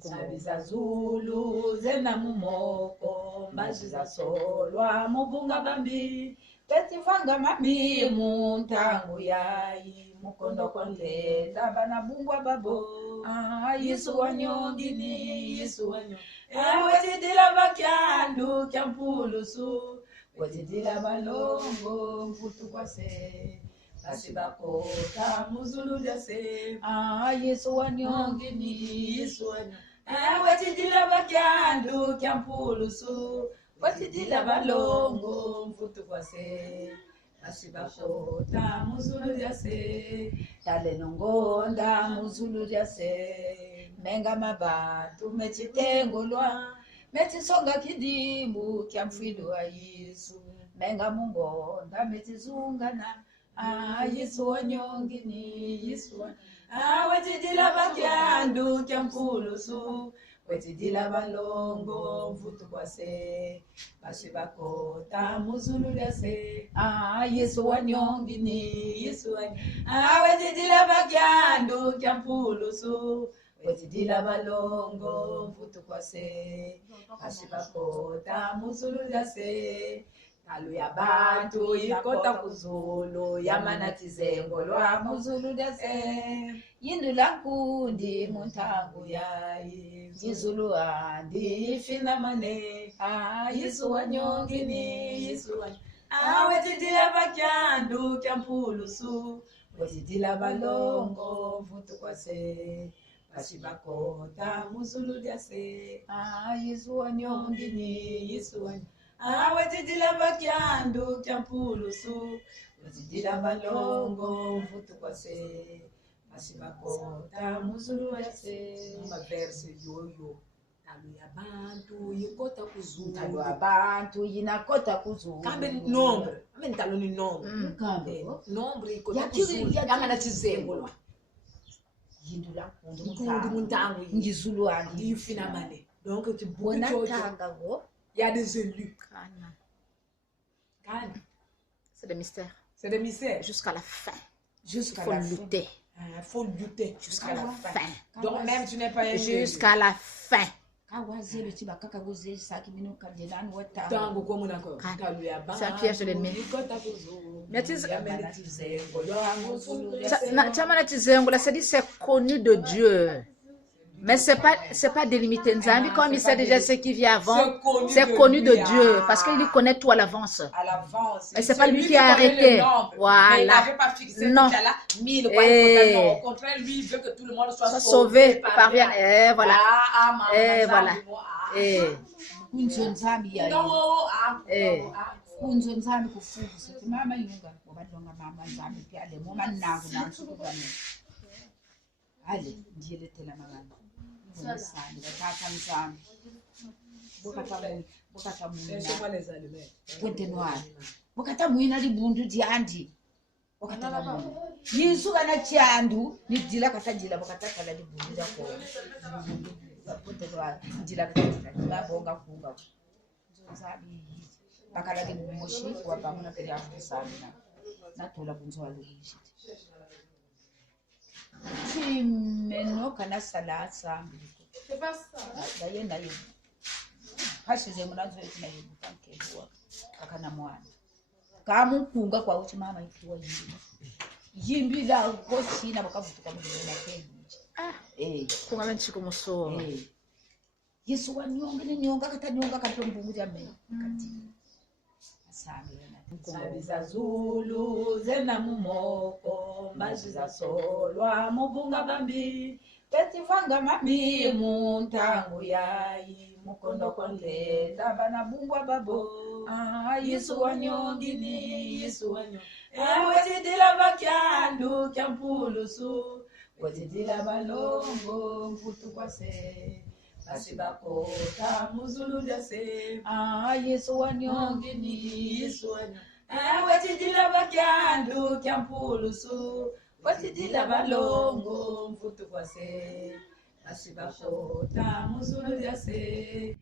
Sabiza Zulu zena mumoko mbaziza solwa mubunga bambi petifanga mami muntangu yayi mukondo konde tabana bungwa babo Yesu wanyongini Yesu wanyo wetidila bakyandu kyampulusu wetidila balongo mfutu kwase Asibako tamuzulu dase Yesu wanyongini Yesu wanyo wetidila bakyandu kyampulusu wetidila balongo mfutu kwase Asibako tamuzulu dase tale nongonda muzulu dase menga mabatu mechitengolwa mechisonga kidimbu kyamfilu wa Yesu menga mungonda mechizungana Yesu wanyongini Yesu wetidila bakyandu kyampulusu wetidila balongo mfutu kwase bashibako tamuzulu lyase Yesu wanyongini Yesu wetidila bakyandu kyampulusu wetidila balongo mfutu kwase bashibako tamuzulu lyase Alu ya bantu yikota kuzulu yamanatizengo lwa muzulu dase yindula nkundi muntangu yayi yizulu andi fina mane Yesu wanyongini Yesu wanyo wetidila bakyandu kyampulusu wetidila balongo mfutu kwase bashibakota muzulu dase Yesu wanyongini Yesu wanyo wetidila bakyandu kyampulusu wetidila balongo mfutu kwase basibakota muzulu wase maverse yoyo talu ya bantu yikota kuzulu talu ya bantu yinakota kuzulu kambe nombre amen talu ni nombre kambe nombre yikota kuzulu yamana chizengolwa yindula kundi muntangu ngizulu andi yifina mane donc tu bona tanga go. Il y a des élus. Calme. C'est des mystères. C'est des mystères. Jusqu'à la fin. Jusqu'à la fin. Il faut lutter. Il faut lutter jusqu'à la fin. Fin. Donc même tu n'es pas un jusqu'à la fin. C'est un piège de l'ennemi. C'est connu de Dieu. Mais c'est pas délimité. Nzambi, comme il sait déjà ce qui vient avant, c'est connu de Dieu parce qu'il connaît tout à l'avance. Mais c'est pas lui qui a arrêté. Voilà. Mais il n'avait pas fixé non. Là, 1000 au contraire, lui il veut que tout le monde soit sauvé. Parvient. Et voilà. Et voilà. Et Bukata mwina libundu diandi Yesu kana chandu ni dila katajila bukata kala libundu jako potelwa dila katajila bonga kunga nzabi bakala ke moshi kwa bamuna pele afusana na tola kunzo alushi Chimeno kana salasa. C'est pas ça. Daye na yo. Hashize munazo eti na yo bukankewa. Akana mwana. Kamu kunga kwa uchi mama ikiwa yimbi. Yimbi la kochi na bakavutuka mu na kenji. Kunga benchiko muso. Yesu wanyonga ni nyonga katanyonga katombu jame. Kati. Sabiza Zulu zena mumoko mbaziza solwa mubunga bambi petifanga mami muntangu yayi mukondo konde tabana bungwa babo Yesu wanyongini Yesu wanyo wetidila bakyandu kyampulusu wetidila balongo mfutu kwase Asibako tamuzulu dase Yesu wanyongini Yesu wanyo wetidila bakyandu kyampulusu wetidila balongo mfutu kwase Asibako tamuzulu dase